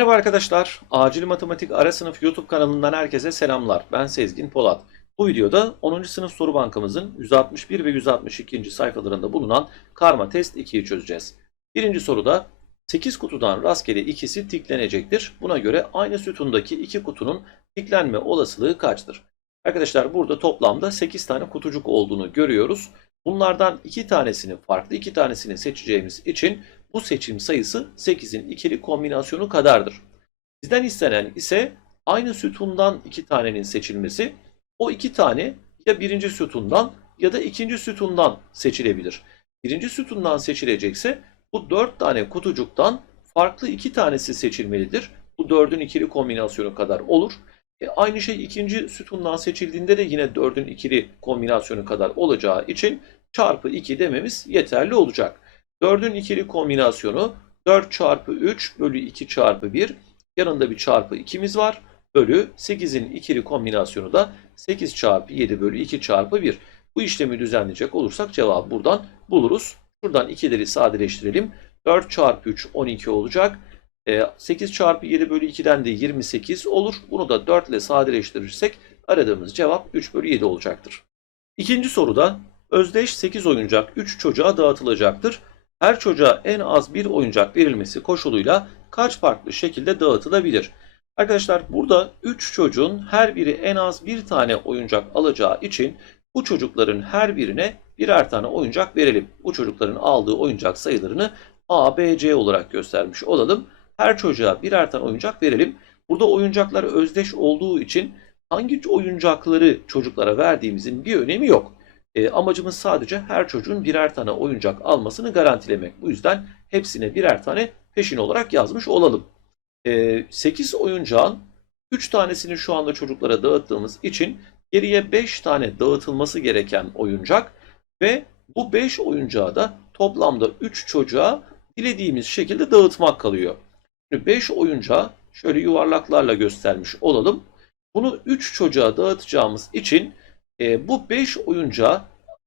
Merhaba arkadaşlar. Acil Matematik Ara Sınıf YouTube kanalından herkese selamlar. Ben Sezgin Polat. Bu videoda 10. sınıf soru bankamızın 161 ve 162. sayfalarında bulunan karma test 2'yi çözeceğiz. Birinci soruda 8 kutudan rastgele ikisi tiklenecektir. Buna göre aynı sütundaki iki kutunun tiklenme olasılığı kaçtır? Arkadaşlar burada toplamda 8 tane kutucuk olduğunu görüyoruz. Bunlardan 2 tanesini farklı 2 tanesini seçeceğimiz için bu seçim sayısı 8'in ikili kombinasyonu kadardır. Bizden istenen ise aynı sütundan 2 tanenin seçilmesi. O 2 tane ya birinci sütundan ya da ikinci sütundan seçilebilir. Birinci sütundan seçilecekse bu 4 tane kutucuktan farklı 2 tanesi seçilmelidir. Bu 4'ün ikili kombinasyonu kadar olur. E, aynı şey ikinci sütundan seçildiğinde de yine 4'ün ikili kombinasyonu kadar olacağı için çarpı 2 dememiz yeterli olacak. 4'ün ikili kombinasyonu 4 çarpı 3 bölü 2 çarpı 1. Yanında bir çarpı 2'miz var. Bölü 8'in ikili kombinasyonu da 8 çarpı 7 bölü 2 çarpı 1. Bu işlemi düzenleyecek olursak cevabı buradan buluruz. Şuradan 2'leri sadeleştirelim. 4 çarpı 3 12 olacak. 8 çarpı 7 bölü 2'den de 28 olur. Bunu da 4 ile sadeleştirirsek aradığımız cevap 3 bölü 7 olacaktır. İkinci soruda özdeş 8 oyuncak 3 çocuğa dağıtılacaktır. Her çocuğa en az bir oyuncak verilmesi koşuluyla kaç farklı şekilde dağıtılabilir? Arkadaşlar burada 3 çocuğun her biri en az bir tane oyuncak alacağı için bu çocukların her birine birer tane oyuncak verelim. Bu çocukların aldığı oyuncak sayılarını A, B, C olarak göstermiş olalım. Her çocuğa birer tane oyuncak verelim. Burada oyuncaklar özdeş olduğu için hangi oyuncakları çocuklara verdiğimizin bir önemi yok. E, amacımız sadece her çocuğun birer tane oyuncak almasını garantilemek. Bu yüzden hepsine birer tane peşin olarak yazmış olalım. E, 8 oyuncağın 3 tanesini şu anda çocuklara dağıttığımız için geriye 5 tane dağıtılması gereken oyuncak ve bu 5 oyuncağı da toplamda 3 çocuğa dilediğimiz şekilde dağıtmak kalıyor. 5 oyuncağı şöyle yuvarlaklarla göstermiş olalım. Bunu 3 çocuğa dağıtacağımız için e, bu 5 oyuncağı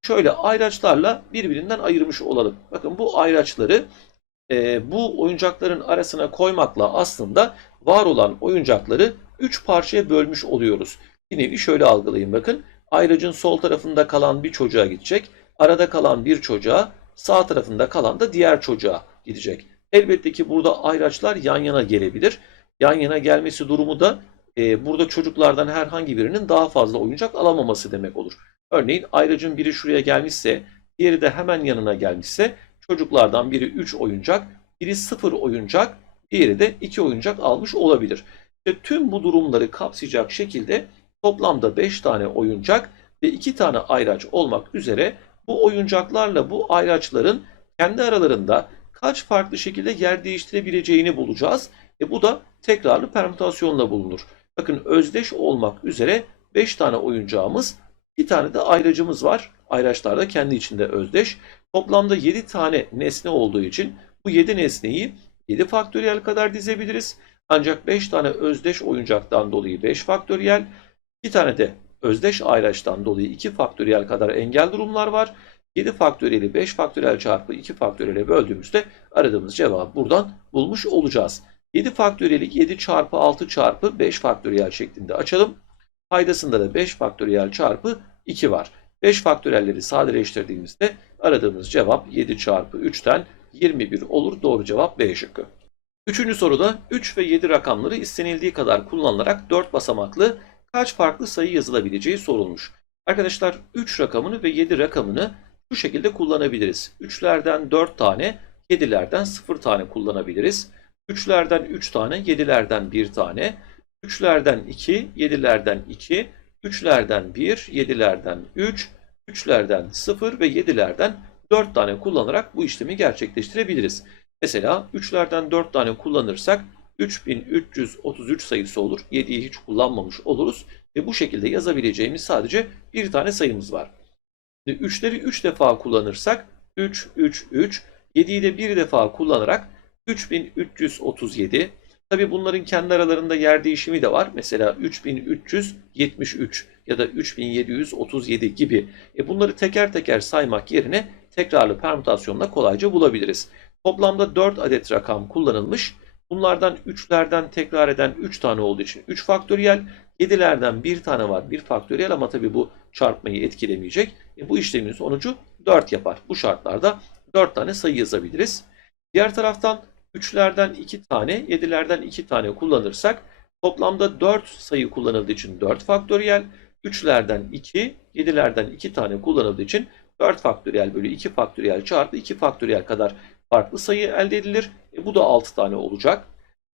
şöyle ayraçlarla birbirinden ayırmış olalım. Bakın bu ayraçları e, bu oyuncakların arasına koymakla aslında var olan oyuncakları 3 parçaya bölmüş oluyoruz. Bir nevi şöyle algılayın bakın. Ayracın sol tarafında kalan bir çocuğa gidecek. Arada kalan bir çocuğa, sağ tarafında kalan da diğer çocuğa gidecek. Elbette ki burada ayraçlar yan yana gelebilir. Yan yana gelmesi durumu da e, burada çocuklardan herhangi birinin daha fazla oyuncak alamaması demek olur. Örneğin ayracın biri şuraya gelmişse, diğeri de hemen yanına gelmişse çocuklardan biri 3 oyuncak, biri 0 oyuncak, diğeri de 2 oyuncak almış olabilir. İşte tüm bu durumları kapsayacak şekilde toplamda 5 tane oyuncak ve 2 tane ayraç olmak üzere bu oyuncaklarla bu ayraçların kendi aralarında kaç farklı şekilde yer değiştirebileceğini bulacağız. E bu da tekrarlı permütasyonla bulunur. Bakın özdeş olmak üzere 5 tane oyuncağımız, bir tane de ayracımız var. Ayraçlar da kendi içinde özdeş. Toplamda 7 tane nesne olduğu için bu 7 nesneyi 7 faktöriyel kadar dizebiliriz. Ancak 5 tane özdeş oyuncaktan dolayı 5 faktöriyel, 2 tane de özdeş ayraçtan dolayı 2 faktöriyel kadar engel durumlar var. 7 faktöriyeli 5 faktöriyel çarpı 2 faktöriyele böldüğümüzde aradığımız cevabı buradan bulmuş olacağız. 7 faktöriyeli 7 çarpı 6 çarpı 5 faktöriyel şeklinde açalım. Paydasında da 5 faktöriyel çarpı 2 var. 5 faktöriyelleri sadeleştirdiğimizde aradığımız cevap 7 çarpı 3'ten 21 olur. Doğru cevap B şıkkı. Üçüncü soruda 3 ve 7 rakamları istenildiği kadar kullanılarak 4 basamaklı kaç farklı sayı yazılabileceği sorulmuş. Arkadaşlar 3 rakamını ve 7 rakamını şu şekilde kullanabiliriz. 3'lerden 4 tane, 7'lerden 0 tane kullanabiliriz. 3'lerden 3 tane, 7'lerden 1 tane. 3'lerden 2, 7'lerden 2. 3'lerden 1, 7'lerden 3. 3'lerden 0 ve 7'lerden 4 tane kullanarak bu işlemi gerçekleştirebiliriz. Mesela 3'lerden 4 tane kullanırsak 3333 sayısı olur. 7'yi hiç kullanmamış oluruz. Ve bu şekilde yazabileceğimiz sadece bir tane sayımız var. 3'leri 3 defa kullanırsak 3, 3, 3. 7'yi de bir defa kullanarak 3337. Tabi bunların kendi aralarında yer değişimi de var. Mesela 3373 ya da 3737 gibi. E bunları teker teker saymak yerine tekrarlı permütasyonla kolayca bulabiliriz. Toplamda 4 adet rakam kullanılmış. Bunlardan 3'lerden tekrar eden 3 tane olduğu için 3 faktöriyel. 7'lerden bir tane var 1 faktöriyel ama tabii bu çarpmayı etkilemeyecek. E, bu işlemin sonucu 4 yapar. Bu şartlarda 4 tane sayı yazabiliriz. Diğer taraftan 3'lerden 2 tane, 7'lerden 2 tane kullanırsak toplamda 4 sayı kullanıldığı için 4 faktöriyel. 3'lerden 2, 7'lerden 2 tane kullanıldığı için 4 faktöriyel bölü 2 faktöriyel çarpı 2 faktöriyel kadar farklı sayı elde edilir. E, bu da 6 tane olacak.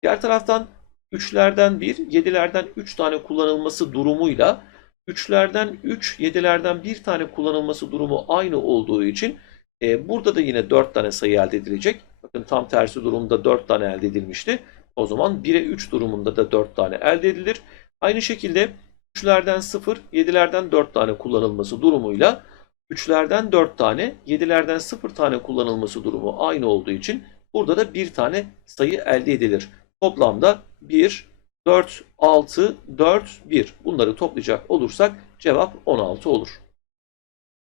Diğer taraftan 3'lerden 1, 7'lerden 3 tane kullanılması durumuyla 3'lerden 3, 7'lerden 1 tane kullanılması durumu aynı olduğu için e, burada da yine 4 tane sayı elde edilecek. Bakın tam tersi durumda 4 tane elde edilmişti. O zaman 1'e 3 durumunda da 4 tane elde edilir. Aynı şekilde 3'lerden 0, 7'lerden 4 tane kullanılması durumuyla 3'lerden 4 tane, 7'lerden 0 tane kullanılması durumu aynı olduğu için burada da bir tane sayı elde edilir. Toplamda 1, 4, 6, 4, 1. Bunları toplayacak olursak cevap 16 olur.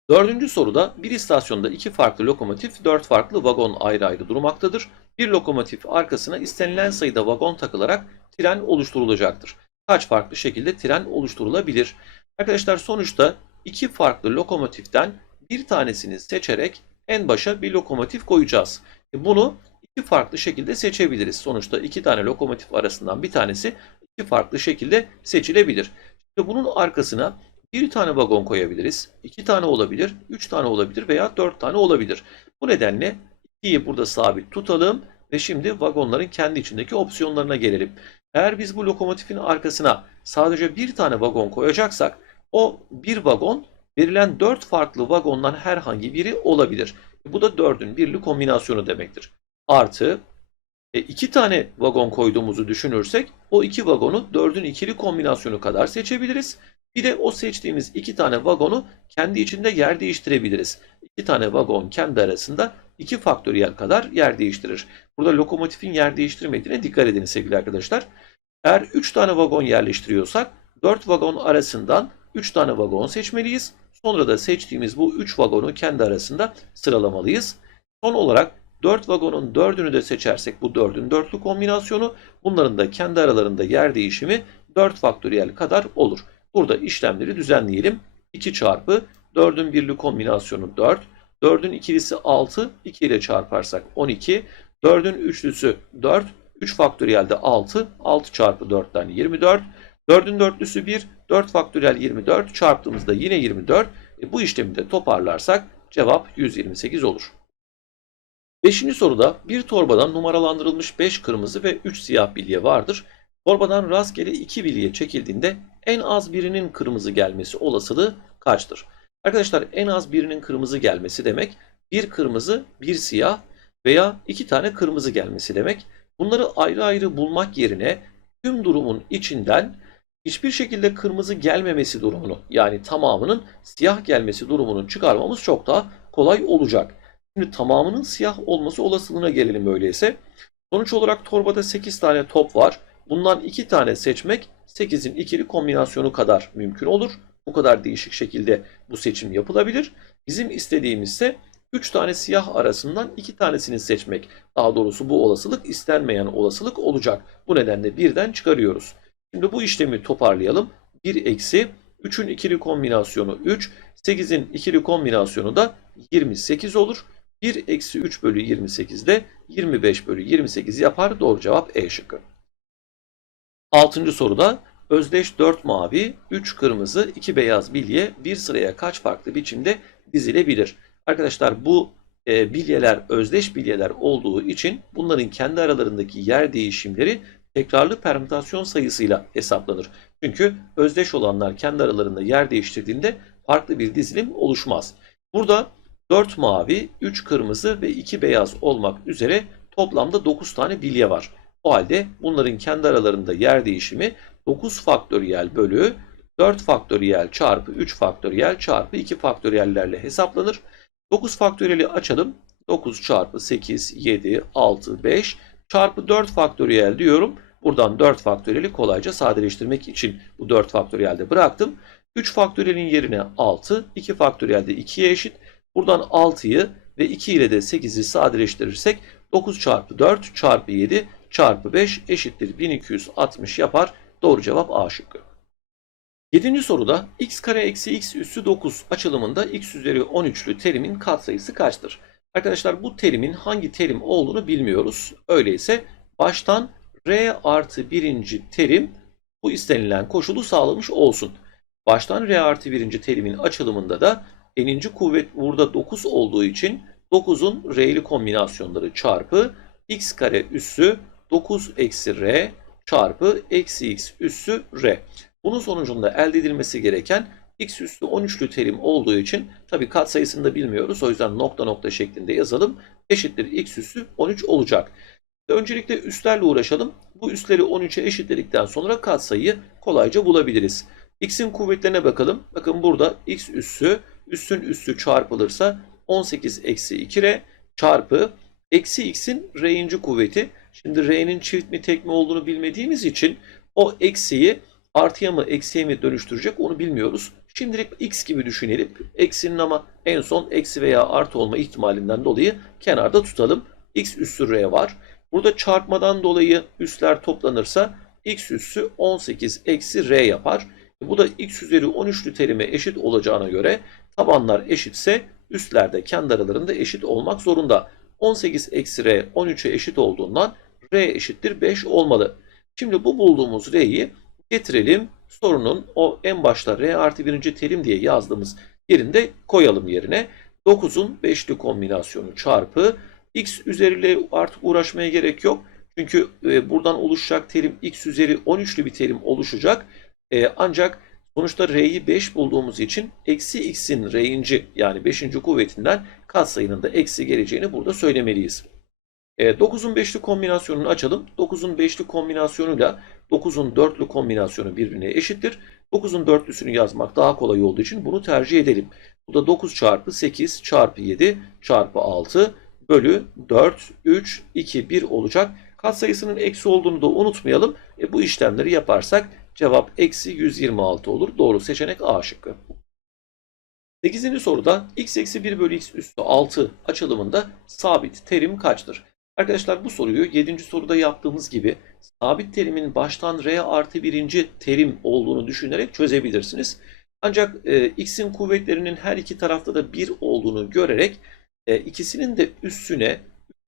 Dördüncü soruda bir istasyonda iki farklı lokomotif, dört farklı vagon ayrı ayrı durmaktadır. Bir lokomotif arkasına istenilen sayıda vagon takılarak tren oluşturulacaktır. Kaç farklı şekilde tren oluşturulabilir? Arkadaşlar sonuçta iki farklı lokomotiften bir tanesini seçerek en başa bir lokomotif koyacağız. E Bunu iki farklı şekilde seçebiliriz. Sonuçta iki tane lokomotif arasından bir tanesi iki farklı şekilde seçilebilir. Şimdi bunun arkasına bir tane vagon koyabiliriz. iki tane olabilir, üç tane olabilir veya dört tane olabilir. Bu nedenle 2'yi burada sabit tutalım ve şimdi vagonların kendi içindeki opsiyonlarına gelelim. Eğer biz bu lokomotifin arkasına sadece bir tane vagon koyacaksak o bir vagon verilen dört farklı vagondan herhangi biri olabilir. Bu da dördün birli kombinasyonu demektir. Artı e, iki tane vagon koyduğumuzu düşünürsek o iki vagonu dördün ikili kombinasyonu kadar seçebiliriz. Bir de o seçtiğimiz iki tane vagonu kendi içinde yer değiştirebiliriz. İki tane vagon kendi arasında iki faktöriyel kadar yer değiştirir. Burada lokomotifin yer değiştirmediğine dikkat edin sevgili arkadaşlar. Eğer 3 tane vagon yerleştiriyorsak 4 vagon arasından 3 tane vagon seçmeliyiz. Sonra da seçtiğimiz bu 3 vagonu kendi arasında sıralamalıyız. Son olarak 4 vagonun 4'ünü de seçersek bu 4'ün dörtlü kombinasyonu bunların da kendi aralarında yer değişimi 4 faktöriyel kadar olur. Burada işlemleri düzenleyelim. 2 çarpı 4'ün birli kombinasyonu 4. 4'ün ikilisi 6. 2 ile çarparsak 12. 4'ün üçlüsü 4. 3 faktöriyel de 6. 6 çarpı 4'ten 24. 4'ün dörtlüsü 1. 4 faktöriyel 24. Çarptığımızda yine 24. E, bu işlemi de toparlarsak cevap 128 olur. Beşinci soruda bir torbadan numaralandırılmış 5 kırmızı ve 3 siyah bilye vardır. Torbadan rastgele 2 bilye çekildiğinde en az birinin kırmızı gelmesi olasılığı kaçtır? Arkadaşlar en az birinin kırmızı gelmesi demek bir kırmızı, bir siyah veya iki tane kırmızı gelmesi demek. Bunları ayrı ayrı bulmak yerine tüm durumun içinden hiçbir şekilde kırmızı gelmemesi durumunu yani tamamının siyah gelmesi durumunu çıkarmamız çok daha kolay olacak. Şimdi tamamının siyah olması olasılığına gelelim öyleyse. Sonuç olarak torbada 8 tane top var. Bundan 2 tane seçmek 8'in ikili kombinasyonu kadar mümkün olur. Bu kadar değişik şekilde bu seçim yapılabilir. Bizim istediğimiz ise 3 tane siyah arasından 2 tanesini seçmek. Daha doğrusu bu olasılık istenmeyen olasılık olacak. Bu nedenle birden çıkarıyoruz. Şimdi bu işlemi toparlayalım. 1 eksi 3'ün ikili kombinasyonu 3, 8'in ikili kombinasyonu da 28 olur. 1 eksi 3 bölü 28 de 25 bölü 28 yapar. Doğru cevap E şıkkı. Altıncı soruda özdeş 4 mavi, 3 kırmızı, 2 beyaz bilye bir sıraya kaç farklı biçimde dizilebilir? Arkadaşlar bu e, bilyeler özdeş bilyeler olduğu için bunların kendi aralarındaki yer değişimleri tekrarlı permütasyon sayısıyla hesaplanır. Çünkü özdeş olanlar kendi aralarında yer değiştirdiğinde farklı bir dizilim oluşmaz. Burada 4 mavi, 3 kırmızı ve 2 beyaz olmak üzere toplamda 9 tane bilye var. O halde bunların kendi aralarında yer değişimi 9 faktöriyel bölü 4 faktöriyel çarpı 3 faktöriyel çarpı 2 faktöriyellerle hesaplanır. 9 faktöriyeli açalım. 9 çarpı 8, 7, 6, 5 çarpı 4 faktöriyel diyorum. Buradan 4 faktöriyeli kolayca sadeleştirmek için bu 4 faktöriyelde bıraktım. 3 faktöriyelin yerine 6, 2 faktöriyel de 2'ye eşit. Buradan 6'yı ve 2 ile de 8'i sadeleştirirsek 9 çarpı 4 çarpı 7 çarpı 5 eşittir 1260 yapar. Doğru cevap A şıkkı. 7. soruda x kare eksi x üssü 9 açılımında x üzeri 13'lü terimin katsayısı kaçtır? Arkadaşlar bu terimin hangi terim olduğunu bilmiyoruz. Öyleyse baştan r artı birinci terim bu istenilen koşulu sağlamış olsun. Baştan r artı birinci terimin açılımında da n'inci kuvvet burada 9 olduğu için 9'un r'li kombinasyonları çarpı x kare üssü 9 eksi r çarpı eksi x üssü r. Bunun sonucunda elde edilmesi gereken x üssü 13'lü terim olduğu için tabi katsayısını da bilmiyoruz. O yüzden nokta nokta şeklinde yazalım. Eşittir x üssü 13 olacak. Öncelikle üslerle uğraşalım. Bu üsleri 13'e eşitledikten sonra katsayıyı kolayca bulabiliriz. x'in kuvvetlerine bakalım. Bakın burada x üssü üssün üssü çarpılırsa 18 eksi 2r çarpı eksi x'in r'inci kuvveti. Şimdi r'nin çift mi tek mi olduğunu bilmediğimiz için o eksiyi artıya mı eksiye mi dönüştürecek onu bilmiyoruz. Şimdilik x gibi düşünelim. Eksinin ama en son eksi veya artı olma ihtimalinden dolayı kenarda tutalım. x üssü r var. Burada çarpmadan dolayı üsler toplanırsa x üssü 18 eksi r yapar. Bu da x üzeri 13'lü terime eşit olacağına göre tabanlar eşitse üstler de kendi aralarında eşit olmak zorunda. 18 eksi r 13'e eşit olduğundan r eşittir 5 olmalı. Şimdi bu bulduğumuz r'yi getirelim sorunun o en başta r artı birinci terim diye yazdığımız yerinde koyalım yerine. 9'un 5'li kombinasyonu çarpı x üzeriyle artık uğraşmaya gerek yok. Çünkü e, buradan oluşacak terim x üzeri 13'lü bir terim oluşacak. E, ancak sonuçta r'yi 5 bulduğumuz için eksi x'in r'inci yani 5. kuvvetinden katsayının da eksi geleceğini burada söylemeliyiz. E, 9'un 5'li kombinasyonunu açalım. 9'un 5'li kombinasyonuyla 9'un 4'lü kombinasyonu birbirine eşittir. 9'un 4'lüsünü yazmak daha kolay olduğu için bunu tercih edelim. Bu da 9 çarpı 8 çarpı 7 çarpı 6 bölü 4, 3, 2, 1 olacak. Katsayısının eksi olduğunu da unutmayalım. E, bu işlemleri yaparsak cevap eksi 126 olur. Doğru seçenek A şıkkı. 8. soruda x eksi 1 bölü x üstü 6 açılımında sabit terim kaçtır? Arkadaşlar bu soruyu 7. soruda yaptığımız gibi sabit terimin baştan r artı birinci terim olduğunu düşünerek çözebilirsiniz. Ancak e, x'in kuvvetlerinin her iki tarafta da 1 olduğunu görerek e, ikisinin de üstüne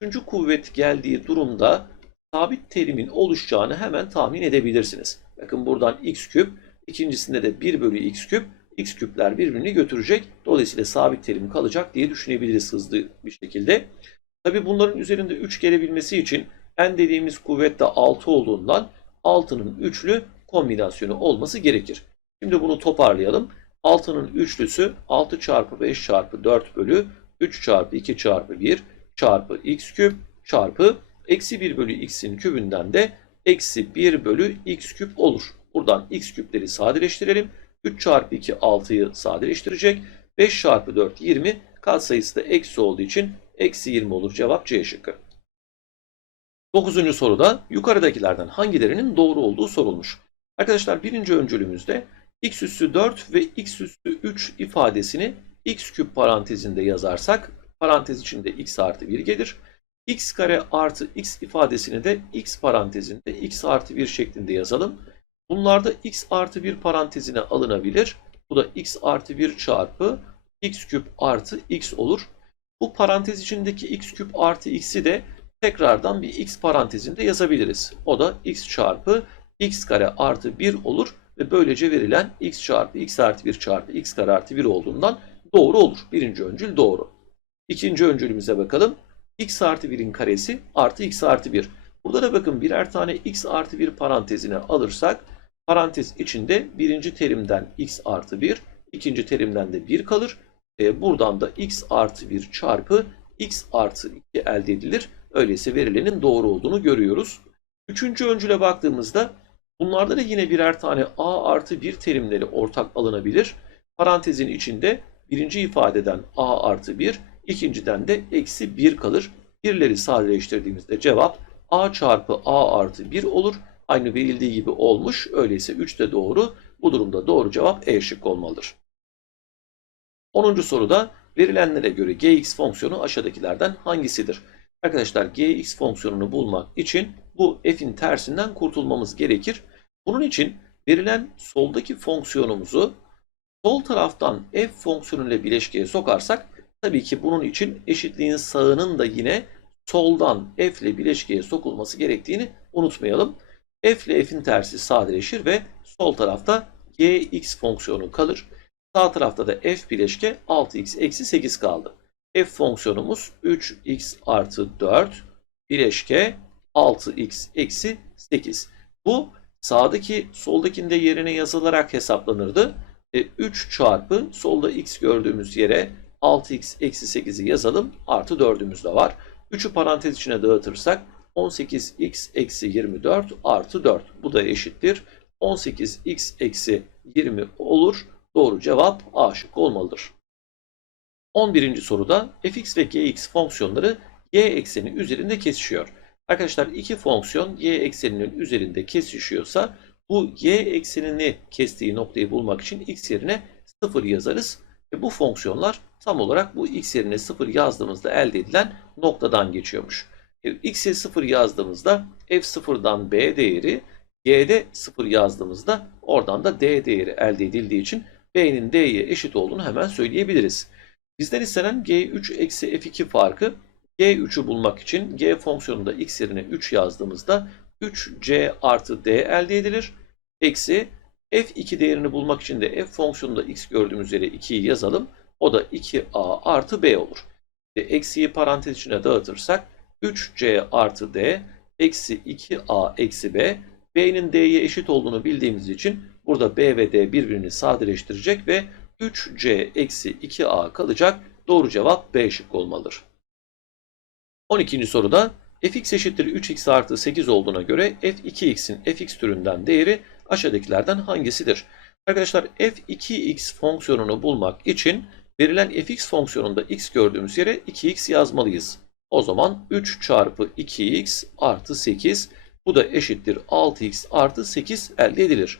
üçüncü kuvvet geldiği durumda sabit terimin oluşacağını hemen tahmin edebilirsiniz. Bakın buradan x küp, ikincisinde de 1 bölü x küp, x küpler birbirini götürecek. Dolayısıyla sabit terim kalacak diye düşünebiliriz hızlı bir şekilde. Tabi bunların üzerinde 3 gelebilmesi için n dediğimiz kuvvet de 6 olduğundan 6'nın üçlü kombinasyonu olması gerekir. Şimdi bunu toparlayalım. 6'nın üçlüsü 6 çarpı 5 çarpı 4 bölü 3 çarpı 2 çarpı 1 çarpı x küp çarpı eksi 1 bölü x'in kübünden de eksi 1 bölü x küp olur. Buradan x küpleri sadeleştirelim. 3 çarpı 2 6'yı sadeleştirecek. 5 çarpı 4 20 katsayısı da eksi olduğu için eksi 20 olur. Cevap C şıkkı. 9. soruda yukarıdakilerden hangilerinin doğru olduğu sorulmuş. Arkadaşlar birinci öncülümüzde x üssü 4 ve x üssü 3 ifadesini x küp parantezinde yazarsak parantez içinde x artı 1 gelir. x kare artı x ifadesini de x parantezinde x artı 1 şeklinde yazalım. Bunlarda x artı 1 parantezine alınabilir. Bu da x artı 1 çarpı x küp artı x olur. Bu parantez içindeki x küp artı x'i de tekrardan bir x parantezinde yazabiliriz. O da x çarpı x kare artı 1 olur ve böylece verilen x çarpı x artı 1 çarpı x kare artı 1 olduğundan doğru olur. Birinci öncül doğru. İkinci öncülümüze bakalım. x artı 1'in karesi artı x artı 1. Burada da bakın birer tane x artı 1 parantezine alırsak parantez içinde birinci terimden x artı 1, ikinci terimden de 1 kalır. E, buradan da x artı 1 çarpı x artı 2 elde edilir. Öyleyse verilenin doğru olduğunu görüyoruz. Üçüncü öncüle baktığımızda bunlarda da yine birer tane a artı 1 terimleri ortak alınabilir. Parantezin içinde birinci ifadeden a artı 1, ikinciden de eksi 1 kalır. Birleri sadeleştirdiğimizde cevap a çarpı a artı 1 olur. Aynı verildiği gibi olmuş. Öyleyse 3 de doğru. Bu durumda doğru cevap E şıkkı olmalıdır. 10. soruda verilenlere göre gx fonksiyonu aşağıdakilerden hangisidir? Arkadaşlar gx fonksiyonunu bulmak için bu f'in tersinden kurtulmamız gerekir. Bunun için verilen soldaki fonksiyonumuzu sol taraftan f fonksiyonuyla bileşkeye sokarsak tabii ki bunun için eşitliğin sağının da yine soldan f ile bileşkeye sokulması gerektiğini unutmayalım. f ile f'in tersi sadeleşir ve sol tarafta gx fonksiyonu kalır. Sağ tarafta da f bileşke 6x eksi 8 kaldı. f fonksiyonumuz 3x artı 4 bileşke 6x eksi 8. Bu sağdaki soldakinde yerine yazılarak hesaplanırdı. E, 3 çarpı solda x gördüğümüz yere 6x eksi 8'i yazalım. Artı 4'ümüz de var. 3'ü parantez içine dağıtırsak 18x eksi 24 artı 4. Bu da eşittir. 18x eksi 20 olur. Doğru cevap A şıkkı olmalıdır. 11. soruda fx ve gx fonksiyonları y ekseni üzerinde kesişiyor. Arkadaşlar iki fonksiyon y ekseninin üzerinde kesişiyorsa bu y eksenini kestiği noktayı bulmak için x yerine 0 yazarız. Ve bu fonksiyonlar tam olarak bu x yerine 0 yazdığımızda elde edilen noktadan geçiyormuş. E, x'e 0 yazdığımızda f0'dan b değeri, y'de 0 yazdığımızda oradan da d değeri elde edildiği için b'nin d'ye eşit olduğunu hemen söyleyebiliriz. Bizden istenen g3 eksi f2 farkı g3'ü bulmak için g fonksiyonunda x yerine 3 yazdığımızda 3c artı d elde edilir. Eksi f2 değerini bulmak için de f fonksiyonunda x gördüğümüz yere 2'yi yazalım. O da 2a artı b olur. E, eksiyi parantez içine dağıtırsak 3c artı d eksi 2a eksi b b'nin d'ye eşit olduğunu bildiğimiz için burada b ve d birbirini sadeleştirecek ve 3c eksi 2a kalacak. Doğru cevap B şıkkı olmalıdır. 12. soruda fx eşittir 3x artı 8 olduğuna göre f2x'in fx türünden değeri aşağıdakilerden hangisidir? Arkadaşlar f2x fonksiyonunu bulmak için verilen fx fonksiyonunda x gördüğümüz yere 2x yazmalıyız. O zaman 3 çarpı 2x artı 8 bu da eşittir 6x artı 8 elde edilir.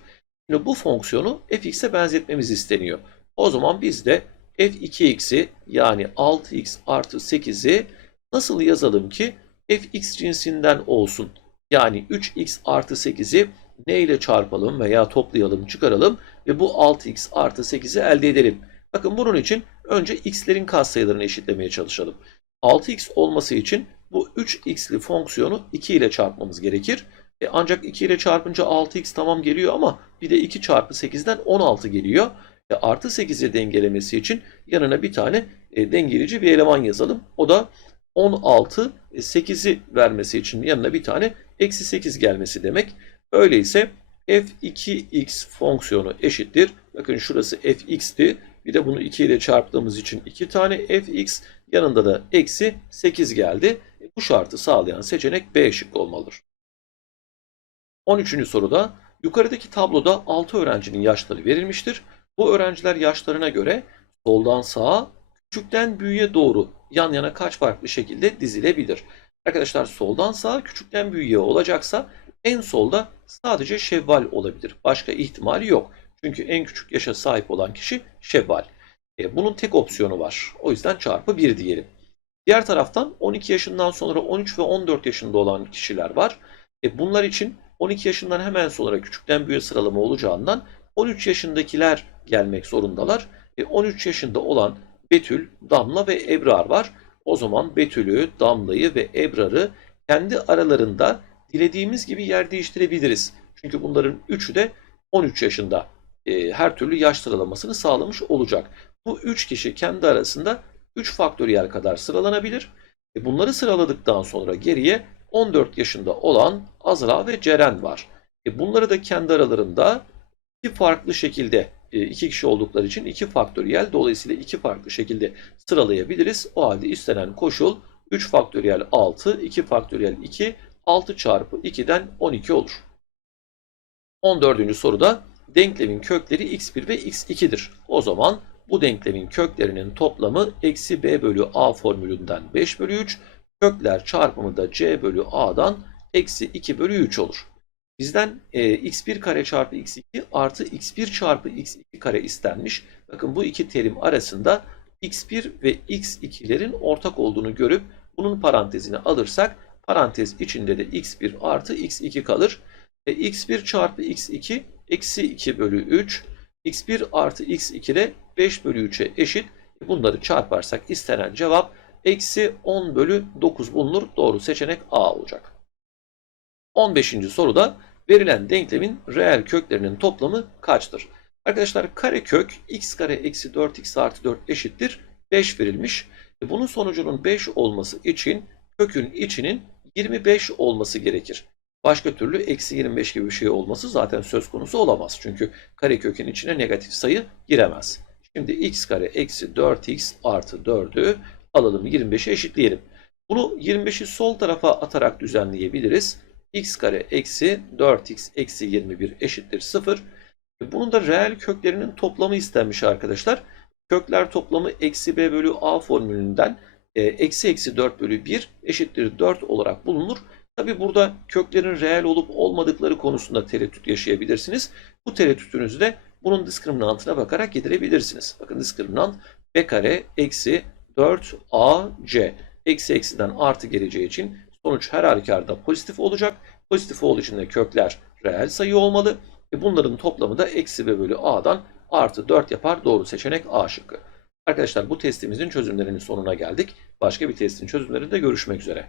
Şimdi bu fonksiyonu fx'e benzetmemiz isteniyor. O zaman biz de f2x'i yani 6x artı 8'i nasıl yazalım ki fx cinsinden olsun. Yani 3x artı 8'i ne ile çarpalım veya toplayalım çıkaralım ve bu 6x artı 8'i elde edelim. Bakın bunun için önce x'lerin katsayılarını eşitlemeye çalışalım. 6x olması için bu 3x'li fonksiyonu 2 ile çarpmamız gerekir. E ancak 2 ile çarpınca 6x tamam geliyor ama bir de 2 çarpı 8'den 16 geliyor. E artı 8'i dengelemesi için yanına bir tane e, dengeleyici bir eleman yazalım. O da 16 8'i vermesi için yanına bir tane eksi 8 gelmesi demek. Öyleyse f2x fonksiyonu eşittir. Bakın şurası fx'ti. Bir de bunu 2 ile çarptığımız için 2 tane fx yanında da eksi 8 geldi. Bu şartı sağlayan seçenek B şıkkı olmalıdır. 13. soruda yukarıdaki tabloda 6 öğrencinin yaşları verilmiştir. Bu öğrenciler yaşlarına göre soldan sağa, küçükten büyüğe doğru yan yana kaç farklı şekilde dizilebilir? Arkadaşlar soldan sağa, küçükten büyüğe olacaksa en solda sadece Şevval olabilir. Başka ihtimali yok. Çünkü en küçük yaşa sahip olan kişi Şevval. E, bunun tek opsiyonu var. O yüzden çarpı 1 diyelim. Diğer taraftan 12 yaşından sonra 13 ve 14 yaşında olan kişiler var. E, bunlar için 12 yaşından hemen sonra küçükten büyüğe sıralama olacağından 13 yaşındakiler gelmek zorundalar. E, 13 yaşında olan Betül, Damla ve Ebrar var. O zaman Betül'ü, Damla'yı ve Ebrar'ı kendi aralarında dilediğimiz gibi yer değiştirebiliriz. Çünkü bunların üçü de 13 yaşında e, her türlü yaş sıralamasını sağlamış olacak. Bu 3 kişi kendi arasında 3 faktöriyel kadar sıralanabilir. E, bunları sıraladıktan sonra geriye 14 yaşında olan Azra ve Ceren var. E, bunları da kendi aralarında iki farklı şekilde e, iki kişi oldukları için iki faktöriyel dolayısıyla iki farklı şekilde sıralayabiliriz. O halde istenen koşul 3 faktöriyel 6, 2 faktöriyel 2, 6 çarpı 2'den 12 olur. 14. soruda denklemin kökleri x1 ve x2'dir. O zaman bu denklemin köklerinin toplamı eksi b bölü a formülünden 5 bölü 3, kökler çarpımı da c bölü a'dan eksi 2 bölü 3 olur. Bizden e, x1 kare çarpı x2 artı x1 çarpı x2 kare istenmiş. Bakın bu iki terim arasında x1 ve x2'lerin ortak olduğunu görüp bunun parantezine alırsak Parantez içinde de x1 artı x2 kalır. E, x1 çarpı x2 eksi 2 bölü 3. x1 artı x2 de 5 bölü 3'e eşit. Bunları çarparsak istenen cevap eksi 10 bölü 9 bulunur. Doğru seçenek A olacak. 15. soruda verilen denklemin reel köklerinin toplamı kaçtır? Arkadaşlar karekök x kare eksi 4x artı 4 eşittir 5 verilmiş. E, Bunun sonucunun 5 olması için kökün içinin 25 olması gerekir. Başka türlü eksi 25 gibi bir şey olması zaten söz konusu olamaz. Çünkü karekökün içine negatif sayı giremez. Şimdi x kare eksi 4x artı 4'ü alalım 25'e eşitleyelim. Bunu 25'i sol tarafa atarak düzenleyebiliriz. x kare eksi 4x eksi 21 eşittir 0. E, Bunun da reel köklerinin toplamı istenmiş arkadaşlar. Kökler toplamı eksi b bölü a formülünden e, eksi eksi 4 bölü 1 eşittir 4 olarak bulunur. Tabi burada köklerin reel olup olmadıkları konusunda tereddüt yaşayabilirsiniz. Bu tereddütünüzü de bunun diskriminantına bakarak giderebilirsiniz. Bakın diskriminant b kare eksi 4ac eksi eksiden artı geleceği için sonuç her halükarda pozitif olacak. Pozitif olduğu için de kökler reel sayı olmalı. E bunların toplamı da eksi b bölü a'dan artı 4 yapar. Doğru seçenek A şıkkı. Arkadaşlar bu testimizin çözümlerinin sonuna geldik. Başka bir testin çözümlerinde görüşmek üzere.